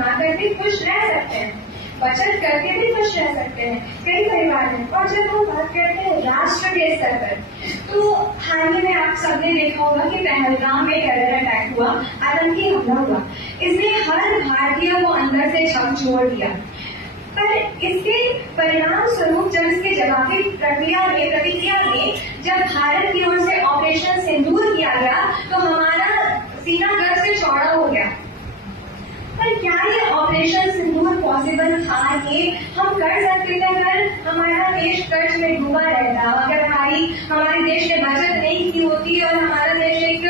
कमाकर भी खुश रह सकते हैं, बचत करके भी खुश रह सकते हैं कई परिवार में। और जब हम बात करते हैं राष्ट्र के स्तर पर, तो हाल ही में आप सबने देखा होगा कि पहलगाम में टेरर अटैक हुआ, आतंकी हमला हुआ। इसने हर भारतीय को अंदर से झकझोर दिया। पर इसके परिणाम स्वरूप जब इसके जवाबी प्रतिक्रिया में जब भारत की ओर से ऑपरेशन सिंदूर किया गया, तो हमारा सीना गर्व से चौड़ा हो गया। पर क्या ये ऑपरेशन सिंदूर पॉसिबल था? ये हम कर सकते थे अगर हमारा देश कर्ज में डूबा रहता, अगर हमारे देश ने बचत नहीं की होती और हमारा देश एक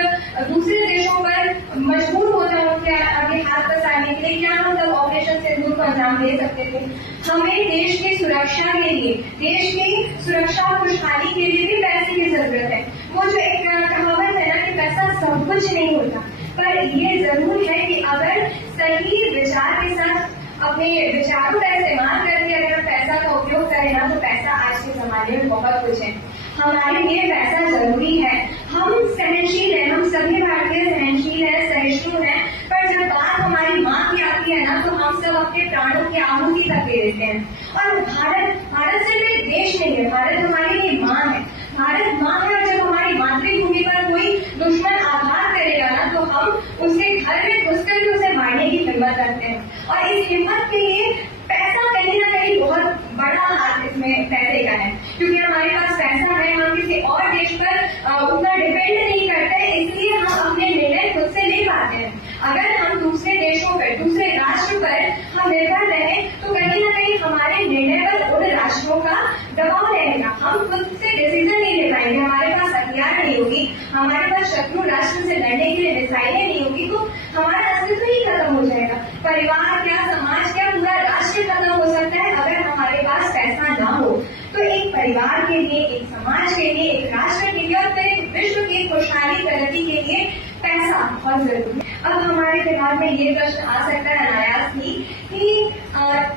दूसरे देशों पर मजबूर होता उनके आगे हाथ पसारने के लिए, क्या हम तब ऑपरेशन सिंदूर को अंजाम दे सकते थे? हमें देश की सुरक्षा के लिए, देश की सुरक्षा और खुशहाली के लिए भी पैसे की जरूरत है। वो जो एक कहावत है ना कि पैसा सब कुछ नहीं होता, पर ये जरूर है कि अगर सही विचार के साथ अपने विचारों का इस्तेमाल करके अगर पैसा का उपयोग करें ना, तो पैसा आज के जमाने में बहुत कुछ है। हमारे लिए पैसा जरूरी है। हम सहनशील हैं, हम सभी भारतीय सहनशील हैं, सहिष्णु हैं, पर जब बात हमारी माँ की आती है ना, तो हम सब अपने प्राणों की आहुति तक दे देते हैं। और भारत सिर्फ एक देश नहीं है, भारत हमारे लिए माँ है। भारत माँ है, और जब हमारी मातृभूमि पर कोई दुश्मन आघात करेगा ना, तो हम उसके घर में घुसकर भी उसे मारने की हिम्मत रखते हैं। और इस हिम्मत के लिए पैसा कहीं ना कहीं बहुत बड़ा हाथ इसमें पैसे का है, क्योंकि हमारे पास पैसा है, हम किसी और देश पर उतना डिपेंड नहीं करते, इसलिए हम अपने निर्णय खुद से ले पाते हैं। अगर हम दूसरे देशों पर, दूसरे राष्ट्र पर हम निर्भर रहे, तो कहीं ना कहीं हमारे निर्णय पर उन राष्ट्रों का दबाव रहेगा। हम खुद से डिसीजन नहीं ले पाएंगे, हमारे पास हथियार नहीं होगी, हमारे पास शत्रु राष्ट्र से लड़ने के लिए मिसाइलें नहीं होगी, तो हमारा अस्तित्व ही खत्म हो जाएगा। परिवार क्या, समाज क्या, पूरा राष्ट्र खत्म हो सकता है अगर हमारे पास पैसा ना हो। तो एक परिवार के लिए, एक समाज के लिए, एक राष्ट्र के लिए और फिर एक विश्व की खुशहाली प्रगति के लिए पैसा बहुत जरूरी है। अब हमारे दिमाग में ये प्रश्न आ सकता है अनायास ही कि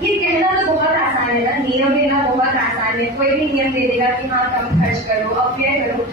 ये कहना तो बहुत आसान है ना, नियम लेना बहुत आसान है, कोई भी नियम दे देगा कि हाँ कम खर्च करो, अपव्यय करो।